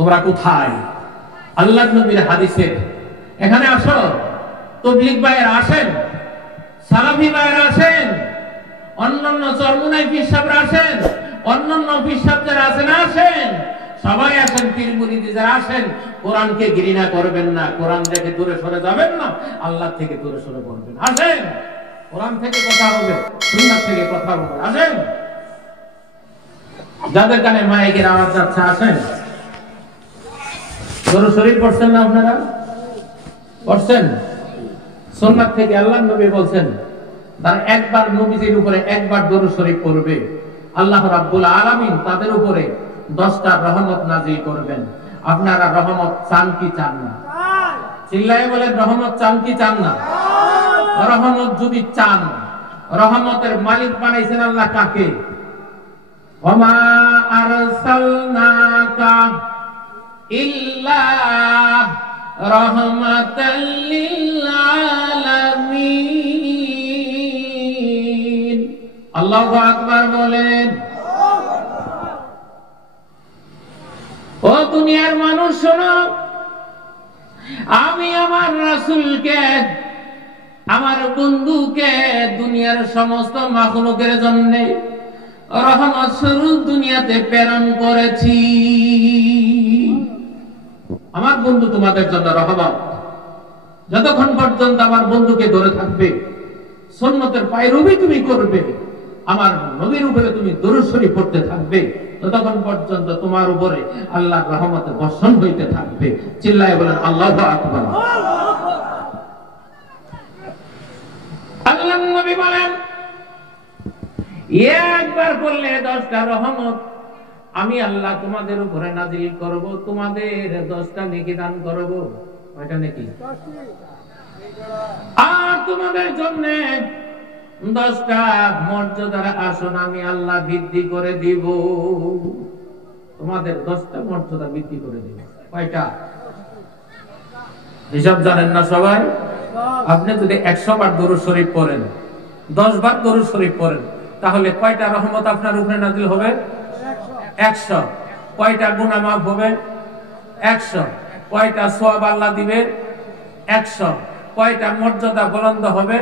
তোমরা কোথায়? আল্লাহর নবীর হাদিসে এখানে আসো, তাবলীগ ভাইয়েরা আসেন, সালাফি ভাইয়েরা আসেন, অন্যান্য চরমুনাই পীর সাহেবরা আসেন, অন্যান্য পীর সাহেব যারা আছেন আসেন, সবাই আসেন, পীর মুরিদি যারা আসেন। কোরআনকে ঘৃণা করবেন না, কোরআন থেকে দূরে সরে যাবেন না, আল্লাহ থেকে দূরে সরে পড়বেন। আসেন, কোরআন থেকে কথা হবে, সুন্নাত থেকে কথা হবে। আসেন, যাদের কানে মাইকের আওয়াজ যাচ্ছে আসেন। দরুদ শরীফ পড়ছেন না আপনারা? পড়ছেন? সুন্নাত থেকে আল্লাহর নবী বলছেন, তারা একবার নবীজির উপরে একবার দরুদ শরীফ পড়বে, আল্লাহ রাব্বুল আলামিন তাদের উপরে 10টা রহমত নাযিল করবেন। আপনারা রহমত চান কি চান না? চিল্লায়ে বলেন, রহমত চান কি চান না? রহমত যদি চান, রহমতের মালিক বানাইছেন আল্লাহ কাকে? ওমা আরসালনাকা ইল্লা রাহমাতাল লিল আলামিন। আল্লাহু আকবার বলেন। ও দুনিয়ার মানুষ শোনো, আমি আমার রাসূলকে, আমার বন্ধুকে দুনিয়ার সমস্ত মাখলুকের জন্য রহমত স্বরূপ দুনিয়াতে প্রেরণ করেছি। আমার বন্ধু তোমাদের জন্য রহমত। যতক্ষণ পর্যন্ত আমার বন্ধুকে ধরে থাকবে, সুন্নতের পায়রবি তুমি করবে, আমার নবীর উপরে তুমি দরুদ শরীফ পড়তে থাকবে, ততক্ষণ পর্যন্ত তোমার উপরে আল্লাহর রহমতে বর্ষণ হইতে থাকবে। চিল্লায়ে বলেন আল্লাহু আকবার। আল্লাহর নবী বলেন, একবার পড়লে 10টা রহমত আমি আল্লাহ তোমাদের উপরে নাযিল করব, তোমাদের 10টা নেকি দান করব। কয়টা নেকি? আর তোমাদের জন্য 10টা মর্যাদার আসন আমি আল্লাহ বৃদ্ধি করে দিব। তোমাদের 10টা মর্যাদা বৃদ্ধি করে দিব। কয়টা? হিসাব জানেন না সবাই? আপনি যদি 100 বার দরুদ শরীফ পড়েন, 10 বার দরুদ শরীফ পড়েন, তাহলে কয়টা রহমত আপনার উপরে নাযিল হবে? 100। কয়টা গুনাহ মাফ হবে? 100। কয়টা সওয়াব আল্লাহ দিবে? 100। কয়টা মর্যাদা বুলন্দ হবে?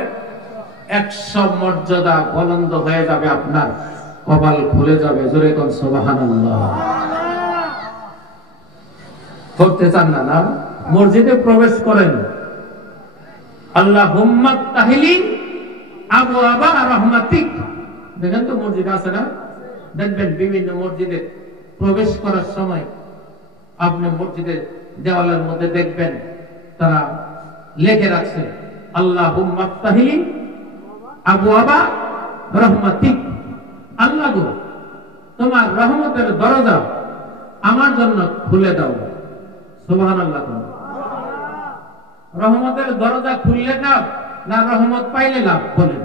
100 মর্যাদা বুলন্দ হয়ে যাবে, আপনার কপাল খুলে যাবে। জোরে কোন সুবহানাল্লাহ। করতে চান না? না, মসজিদে প্রবেশ করেন, আল্লাহুম্মা তাহলি আবওয়াবা রাহমাতিক। দেখেন তো মসজিদ আছে না? দেখবেন বিভিন্ন মসজিদে প্রবেশ করার সময় আপনি মসজিদের দেওয়ালের মধ্যে দেখবেন তারা লিখে রাখছে, আল্লাহুম্মা তাহলি আবওয়াবা রাহমাতিক। আল্লাহ গো, তোমার রহমতের দরজা আমার জন্য খুলে দাও। সুবহানাল্লাহ। রহমতের দরজা খুললে লাভ না রহমত পাইলে লাভ? বলেন।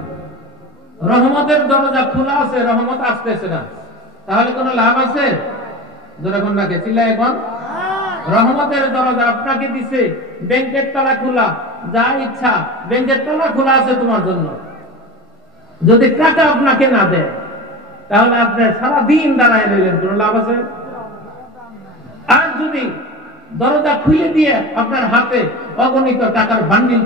রহমতের দরজা খোলা আছে, রহমত আসতেছে না, তাহলে কোনো লাভ আছে? যখন নাকি চিল্লায় এখন, রহমতের দরজা আপনাকে দিছে, ব্যাংকের তালা খোলা, যা ইচ্ছা ব্যাংকের তালা খোলা আছে তোমার জন্য। যদি টাকা আপনাকে না দেয়, তাহলে আপনি সারা দিন দাঁড়ায় রইলেন, কোনো লাভ আছে? আর যদি দরজা খুলে দিয়ে আপনার হাতে অগণিত টাকার বান্ডিল